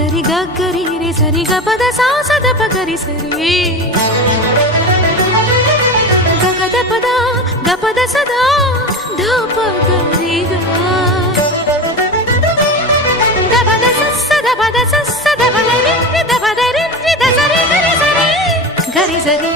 సరి గరి రే సరి గ పద సా సద ప గరి సరి గగద పద గ పద సదా ధ ప గరి గ ద పద స ద పద స ద పద రి ద పద రి ద సరి గరి సరి గరి సరి